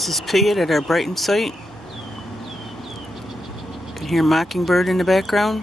This is Piggott at our Brighton site. You can hear Mockingbird in the background.